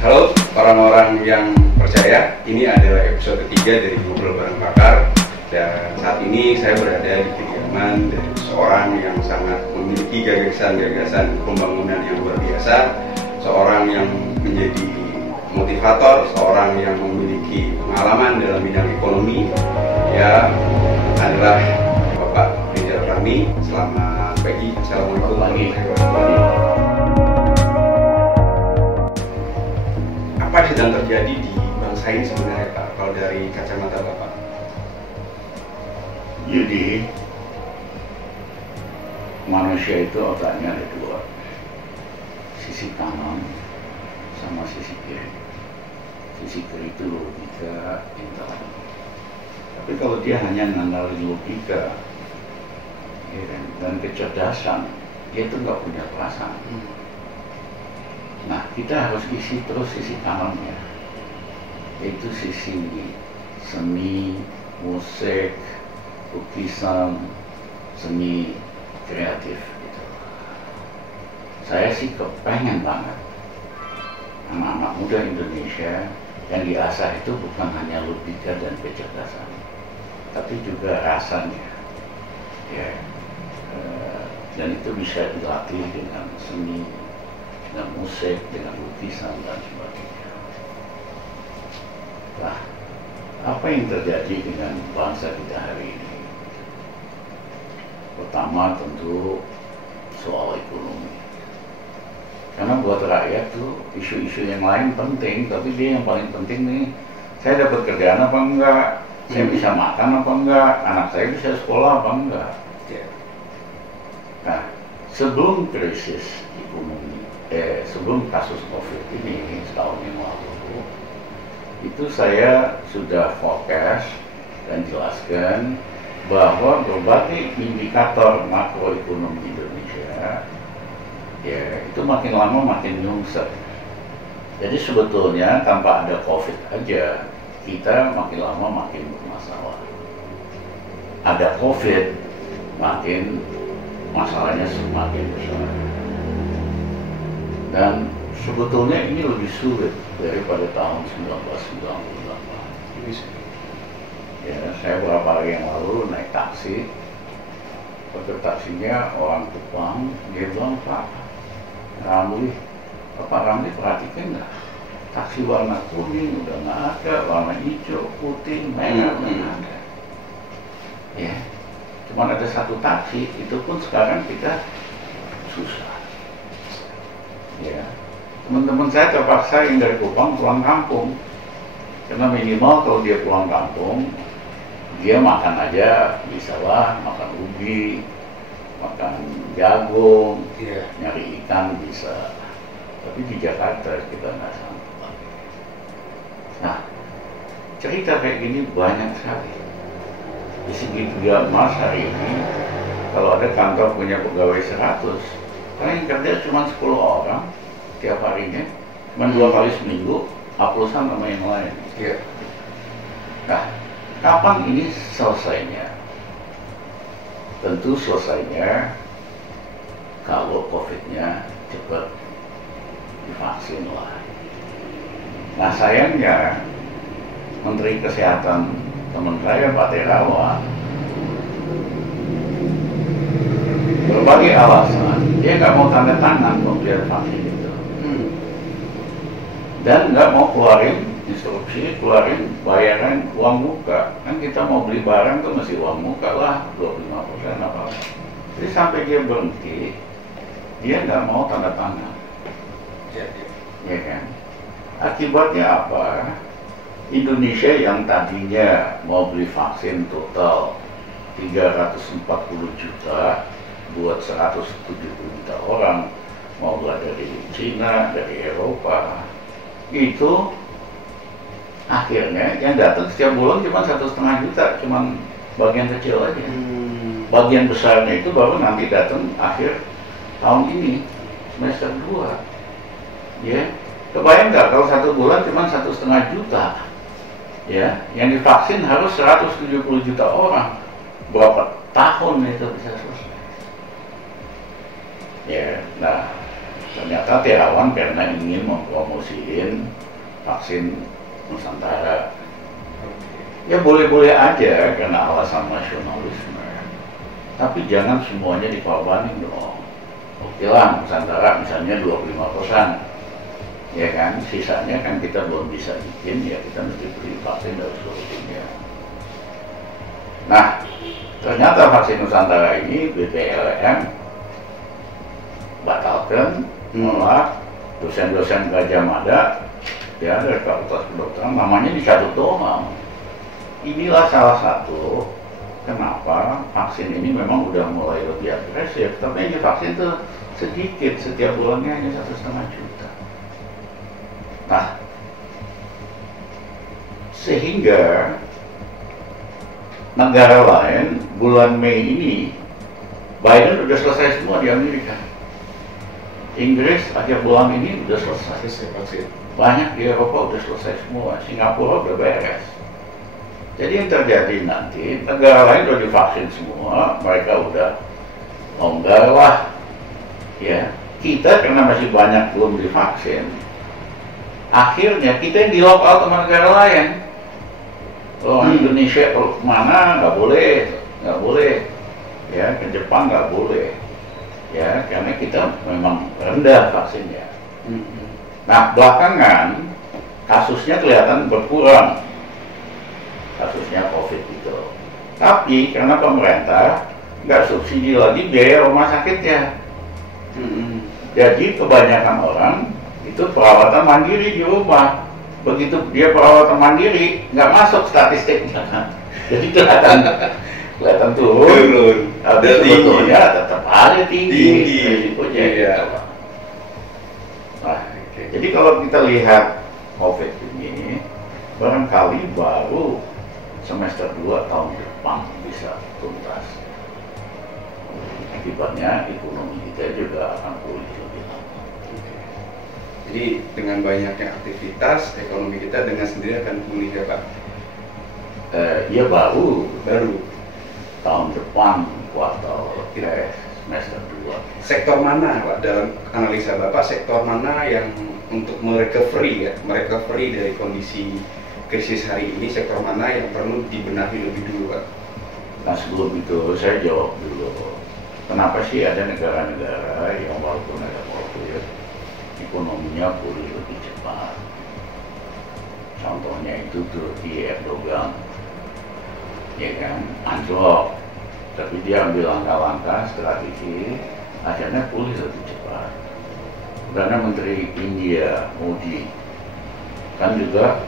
Halo para orang yang percaya, ini adalah episode ketiga dari Ngobrol Bareng Pakar. Dan saat ini saya berada di kediaman dari seorang yang sangat memiliki gagasan-gagasan pembangunan yang luar biasa, seorang yang menjadi motivator, seorang yang memiliki pengalaman dalam bidang ekonomi, ya adalah Bapak Rizal Ramli. Selamat pagi, assalamualaikum warahmatullahi wabarakatuh. Apa yang sedang terjadi di bangsa ini sebenarnya Pak, kalau dari kacamata Bapak? Jadi manusia itu otaknya ada dua, sisi kanan sama sisi kiri. Sisi kiri itu logika, intelek. Tapi kalau dia hanya mengandalkan logika ya, dan kecerdasan, dia itu nggak punya perasaan. Nah, kita harus isi terus sisi kanannya, yaitu sisi seni, musik, lukisan, seni kreatif gitu. Saya sih kepengen banget anak-anak muda Indonesia yang diasah itu bukan hanya logika dan kecerdasan, tapi juga rasanya ya, dan itu bisa dilatih dengan seni, dengan musik, dengan lukisan dan sebagainya. Nah, apa yang terjadi dengan bangsa kita hari ini? Pertama tentu soal ekonomi. Karena buat rakyat tuh isu-isu yang lain penting, tapi dia yang paling penting nih, saya dapat kerjaan apa enggak, saya bisa makan apa enggak, anak saya bisa sekolah apa enggak. Nah, sebelum krisis ekonomi, sebelum kasus COVID ini setahun yang lalu, itu saya sudah fokus dan jelaskan bahwa berbagai indikator makroekonomi Indonesia ya itu makin lama makin nyungsep. Jadi sebetulnya tanpa ada COVID aja kita makin lama makin bermasalah. Ada COVID makin masalahnya semakin besar. Dan sebetulnya ini lebih sulit daripada tahun 1998. Ya, saya beberapa hari yang lalu naik taksi, petugas taksinya orang Jepang, dia bilang, Pak Ramli perhatikan nggak? Taksi warna kuning udah nggak ada, warna hijau, putih, merah udah nggak ada. Ya, cuma ada satu taksi, itu pun sekarang kita susah. Ya, teman-teman saya terpaksa yang dari Kupang pulang kampung, karena minimal kalau dia pulang kampung dia makan aja bisa lah, makan ubi, makan jagung, nyari ikan bisa. Tapi di Jakarta kita nggak sanggup. Nah, cerita kayak gini banyak sekali. Di segitiga emas hari ini, kalau ada kantor punya pegawai 100, karena yang kerja cuma 10 orang tiap harinya, cuma 2 kali seminggu, uploadan sama yang lain. Nah, kapan ini selesainya? Tentu selesainya kalau COVID-nya cepat divaksin lah. Nah sayangnya Menteri Kesehatan teman saya Pak Terawan berbagai alasan dia nggak mau tanda tangan pemberian vaksin itu, dan nggak mau keluarin instruksi, keluarin bayaran uang muka. Kan kita mau beli barang tuh mesti uang muka lah, 25% apa. Jadi sampai dia berhenti, dia nggak mau tanda tangan. Ya kan? Akibatnya apa? Indonesia yang tadinya mau beli vaksin total 340 juta buat 170 juta orang, mau dari Cina, dari Eropa, itu akhirnya yang datang setiap bulan cuma 1,5 juta, cuma bagian kecil aja. Bagian besarnya itu baru nanti datang akhir tahun ini, semester 2. Ya, kebayang nggak kalau 1 bulan cuma 1,5 juta, ya, yang divaksin harus 170 juta orang, berapa tahun itu bisa selesai? Ya, nah ternyata Terawan karena ingin mempromosiin vaksin Nusantara. Ya boleh-boleh aja karena alasan nasionalisme. Tapi jangan semuanya dikorbanin dong. Oke lah, Nusantara misalnya 25%. Ya kan, sisanya kan kita belum bisa bikin, ya kita mesti beli vaksin dari seluruh dunia. Nah, ternyata vaksin Nusantara ini BPLM batalkan, menolak. Dosen-dosen Gajah Mada ya dari Fakultas Kedokteran namanya dicabut doang. Inilah salah satu kenapa vaksin ini memang udah mulai lebih agresif, tapi ini vaksin tuh sedikit, setiap bulannya hanya 1,5 juta. Nah, sehingga negara lain bulan Mei ini Biden udah selesai semua di Amerika. Inggris akhir bulan ini udah selesai. Banyak di Eropa udah selesai semua. Singapura udah beres. Jadi yang terjadi nanti negara lain udah divaksin semua, mereka udah longgar lah. Ya, kita karena masih banyak belum divaksin, akhirnya kita yang di lock out sama negara lain. Indonesia kalau kemana nggak boleh, ya ke Jepang nggak boleh, ya karena kita memang rendah vaksinnya. Nah belakangan kasusnya kelihatan berkurang, kasusnya COVID itu. Tapi karena pemerintah nggak subsidi lagi biaya rumah sakitnya, jadi kebanyakan orang itu perawatan mandiri di rumah. Begitu dia perawatan mandiri nggak masuk statistiknya, jadi kelihatan turun. Tapi sebetulnya tetap ada tinggi risikonya. Gitu. Nah, jadi kalau kita lihat COVID ini, barangkali baru semester 2 tahun depan bisa tuntas. Akibatnya ekonomi kita juga akan pulih lebih lama. Jadi dengan banyaknya aktivitas, ekonomi kita dengan sendiri akan pulih ya Pak? Ya baru tahun depan kuartal semester 2. Sektor mana Pak dalam analisa Bapak, sektor mana yang untuk merecovery dari kondisi krisis hari ini, sektor mana yang perlu dibenahi lebih dulu Pak? Nah sebelum itu saya jawab dulu, kenapa sih ada negara-negara yang walaupun ada COVID ekonominya pulih lebih cepat? Contohnya itu Turki, Erdogan, ya kan, anjlok, tapi dia ambil langkah-langkah strategi, akhirnya pulih lebih cepat. Perdana Menteri India, Modi, kan juga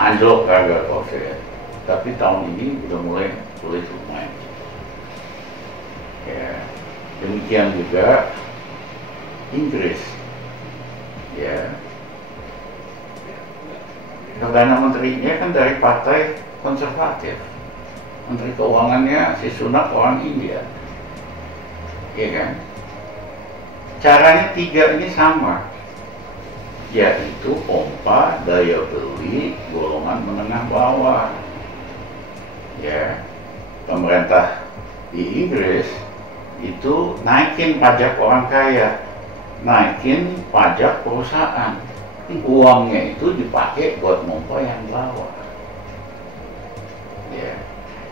anjlok gara-gara COVID, tapi tahun ini udah mulai pulih lumayan. Ya, demikian juga Inggris, ya, Perdana Menterinya kan dari partai konservatif, Menteri Keuangannya si Sunak orang India, ya kan? Caranya tiga ini sama, yaitu pompa daya beli golongan menengah bawah. Ya, pemerintah di Inggris itu naikin pajak orang kaya, naikin pajak perusahaan. Uangnya itu dipakai buat pompa yang bawah. Ya,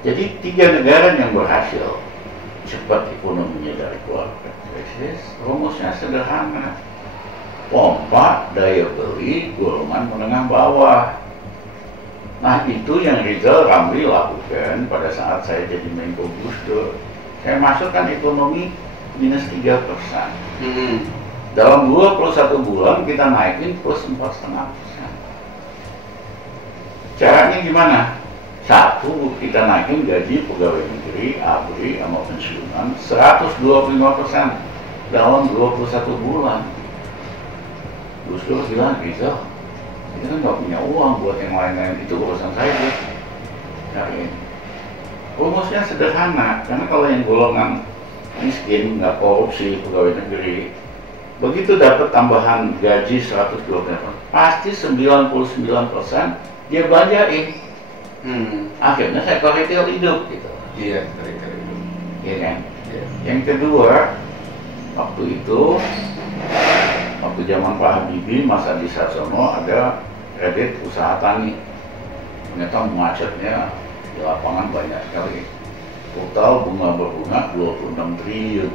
jadi tiga negara yang berhasil cepat ekonominya dari keluarga krisis, rumusnya sederhana. Pompa daya beli golongan menengah bawah. Nah itu yang Rizal Ramli lakukan pada saat saya jadi Menko Gus Dur. Saya masukkan ekonomi minus 3%. Dalam 21 bulan kita naikin plus 4,5%. Caranya gimana? Satu, kita naikin gaji pegawai negeri, ABRI, sama pensiunan 125% dalam 21 bulan. Gus Dur bilang, Rizal, kita kan nggak punya uang buat yang lain-lain, itu urusan saya deh. Cariin. Rumusnya sederhana, karena kalau yang golongan miskin, nggak korupsi, pegawai negeri, begitu dapat tambahan gaji 120%, pasti 99% dia belanjain. Akhirnya saya korektif hidup gitu. Iya, korektif hidup. Iya kan? Iya. Yang kedua, waktu itu waktu zaman Pak Habibie, Mas Adi Sarsono ada kredit usaha tani. Ternyata macetnya di lapangan banyak sekali. Total bunga berbunga 26 triliun.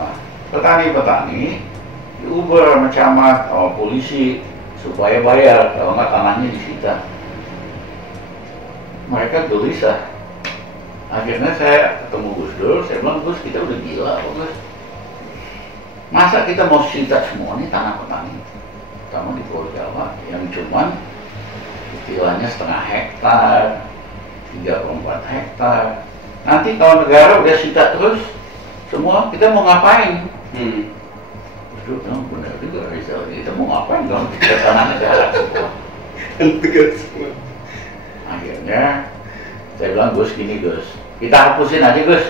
Nah, petani-petani diuber sama camat, sama polisi supaya bayar, kalau nggak tanahnya disita. Mereka gelisah. Akhirnya saya ketemu Gus Dur, saya bilang, Gus, kita udah gila kok, Gus. Masa kita mau sita semua nih tanah petani, terutama di Pulau Jawa, yang cuman istilahnya setengah hektar, 3,4 hektar. Nanti kalau negara udah sita terus semua, kita mau ngapain? Gus Dur bilang, benar juga Rizal, kita mau ngapain kalau kita tanah negara semua? Semua. Akhirnya saya bilang, Gus, gini Gus, kita hapusin aja Gus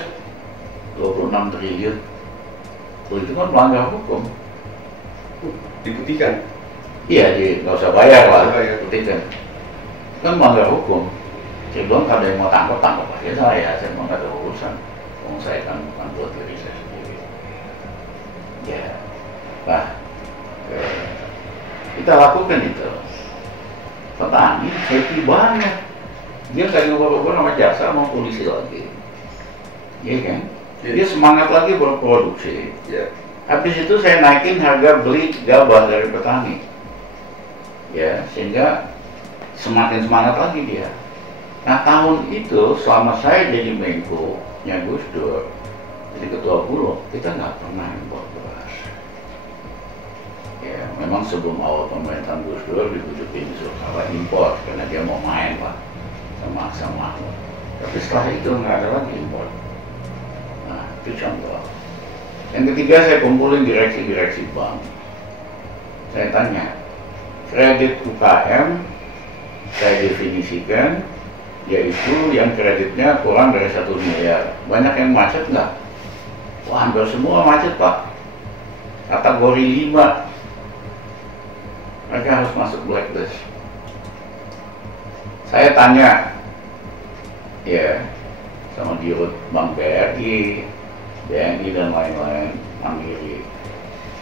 26 triliun. Oh, itu kan melanggar hukum. Diputihkan? Iya, nggak usah bayar lah, Putihkan. kan melanggar hukum. Saya bilang, kalau ada yang mau tangkap aja saya mau nggak ada urusan. Saya kan bukan buat diri saya sendiri. Ya, nah, kita lakukan itu. Petani happy banget. Dia nggak diubah-ubah sama jasa sama polisi lagi. Iya kan? Dia semangat lagi berproduksi. Ya. Habis itu saya naikin harga beli gabah dari petani. Ya, sehingga semakin semangat lagi dia. Nah, tahun itu selama saya jadi Menko-nya Gus Dur, jadi ketua Bulog, kita nggak pernah impor beras. Ya, memang sebelum awal pemerintahan Gus Dur dibujukin disuruh impor karena dia mau main Pak sama Mahmud. Tapi setelah itu nggak ada lagi impor. Nah, itu contoh. Yang ketiga, saya kumpulin direksi-direksi bank. Saya tanya, kredit UKM saya definisikan yaitu yang kreditnya kurang dari 1 miliar. Banyak yang macet nggak? Wah, hampir semua macet Pak. Kategori 5 mereka harus masuk blacklist. Saya tanya ya sama Dirut Bank BRI, BNI dan lain-lain, Mandiri,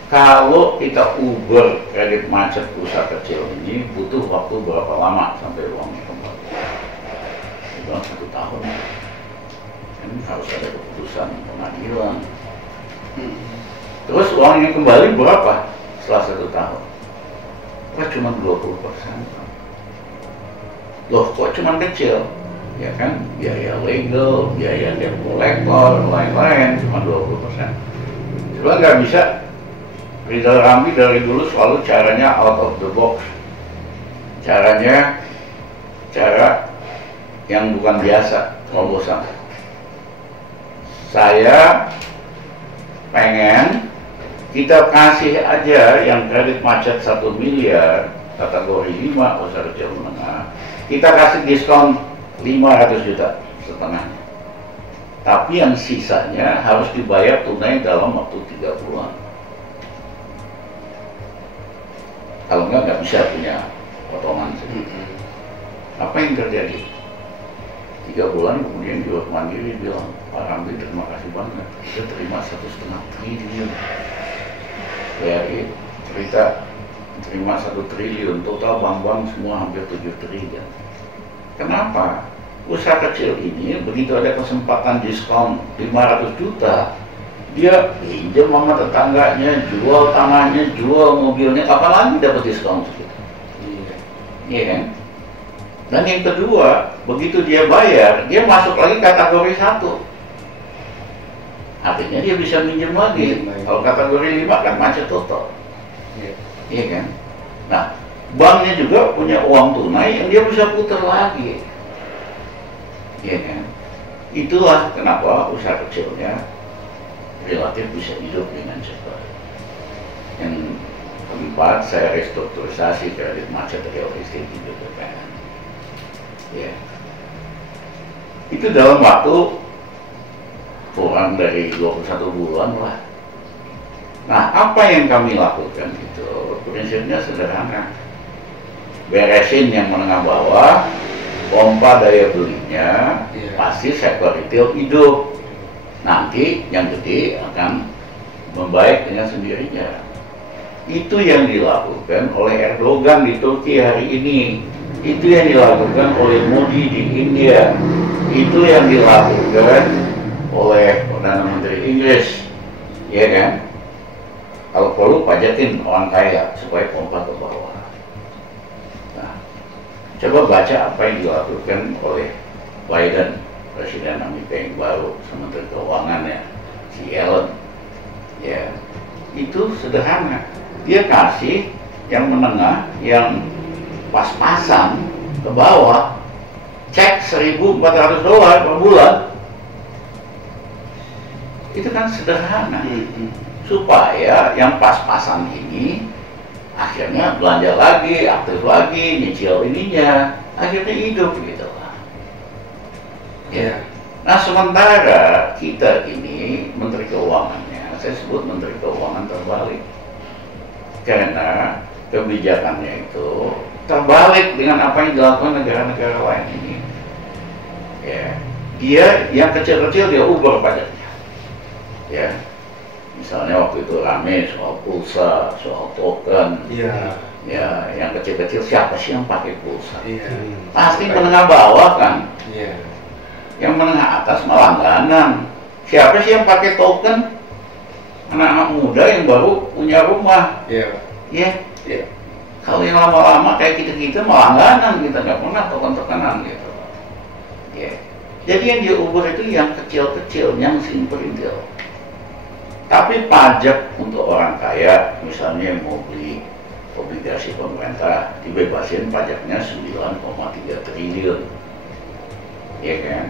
kalau kita uber kredit macet usaha kecil ini butuh waktu berapa lama sampai uangnya kembali? Dalam 1 tahun. Ini harus ada keputusan pengadilan. Terus uangnya kembali berapa setelah 1 tahun? Kok cuma 20%? Loh, kok cuma kecil? Ya kan, biaya legal, biaya debt collector, lain-lain cuma 20%. Coba nggak bisa. Rizal Ramli dari dulu selalu caranya out of the box. Caranya cara yang bukan biasa, terobosan. Saya pengen kita kasih aja yang kredit macet 1 miliar, kategori 5 usaha kecil menengah, kita kasih diskon 500 juta setengahnya. Tapi yang sisanya harus dibayar tunai dalam waktu 3 bulan. Kalau nggak bisa punya potongan sedikit. Apa yang terjadi? 3 bulan kemudian Dirut Mandiri bilang, Pak Ramli terima kasih banget, kita terima 1,5 triliun. BRI cerita terima 1 triliun, total bank-bank semua hampir 7 triliun. Kenapa? Usaha kecil ini begitu ada kesempatan diskon 500 juta, dia pinjam sama tetangganya, jual tanahnya, jual mobilnya, apalagi dapat diskon segitu. Iya kan? Dan yang kedua, begitu dia bayar, dia masuk lagi kategori 1. Artinya dia bisa minjem lagi. Kalau kategori 5 kan macet total. Iya kan? Nah, banknya juga punya uang tunai yang dia bisa putar lagi. Iya kan? Itulah kenapa usaha kecilnya relatif bisa hidup dengan cepat. Yang keempat, saya restrukturisasi kredit macet real estate di BPN. Ya. Itu dalam waktu kurang dari 21 bulan lah. Nah, apa yang kami lakukan itu prinsipnya sederhana. Beresin yang menengah bawah, pompa daya belinya, pasti sektor retail hidup. Nanti yang gede akan membaik dengan sendirinya. Itu yang dilakukan oleh Erdogan di Turki hari ini. Itu yang dilakukan oleh Modi di India. Itu yang dilakukan oleh Perdana Menteri Inggris. Ya kan? Kalau perlu pajakin orang kaya supaya pompa ke bawah. Nah, coba baca apa yang dilakukan oleh Biden, Presiden Amerika yang baru, Menteri Keuangannya, si Yellen. Ya, itu sederhana. Dia kasih yang menengah, yang pas-pasan ke bawah, cek $1.400 per bulan. Itu kan sederhana. Supaya yang pas-pasan ini akhirnya belanja lagi, aktif lagi, nyicil ininya, akhirnya hidup gitu lah. Ya. Nah, sementara kita ini Menteri Keuangannya, saya sebut Menteri Keuangan terbalik. Karena kebijakannya itu terbalik dengan apa yang dilakukan negara-negara lain ini. Ya, dia yang kecil-kecil dia ubah pajaknya. Ya, misalnya waktu itu rame soal pulsa, soal token. Iya. Ya, yang kecil-kecil siapa sih yang pakai pulsa? Iya. Pasti menengah bawah kan. Iya. Yang menengah atas malah langganan. Siapa sih yang pakai token? Anak-anak muda yang baru punya rumah. Iya. Ya. Iya. Kalau yang lama-lama kayak kita malah langganan, kita nggak pernah token-tokenan gitu. Ya. Jadi yang diubah itu yang kecil-kecil, yang simpel-simpel. Tapi pajak untuk orang kaya, misalnya yang mau beli obligasi pemerintah, dibebasin pajaknya 9,3 triliun. Ya kan?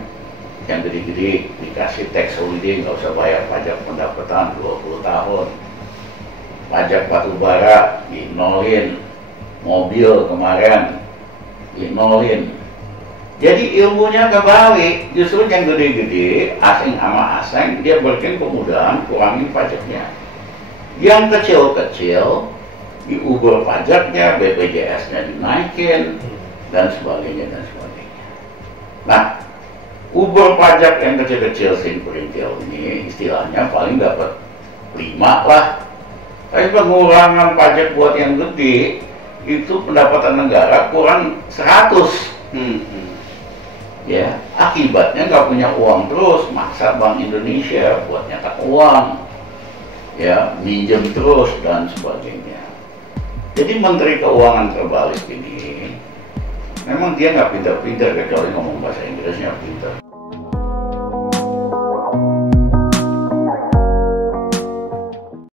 Yang gede-gede dikasih tax holiday, nggak usah bayar pajak pendapatan 20 tahun. Pajak batu bara dinolin, mobil kemarin dinolin. Jadi ilmunya kebalik, justru yang gede-gede, asing sama asing, dia berikan kemudahan kurangin pajaknya. Yang kecil-kecil diubur pajaknya, BPJS-nya dinaikin, dan sebagainya dan sebagainya. Nah, ubur pajak yang kecil-kecil simpel-simpel ini istilahnya paling dapat 5 lah. Tapi pengurangan pajak buat yang gede itu pendapatan negara kurang 100. Ya, akibatnya nggak punya uang terus, maksa Bank Indonesia buat nyetak uang, ya, minjem terus dan sebagainya. Jadi Menteri Keuangan terbalik ini memang dia nggak pintar-pintar, kecuali ngomong bahasa Inggrisnya pintar.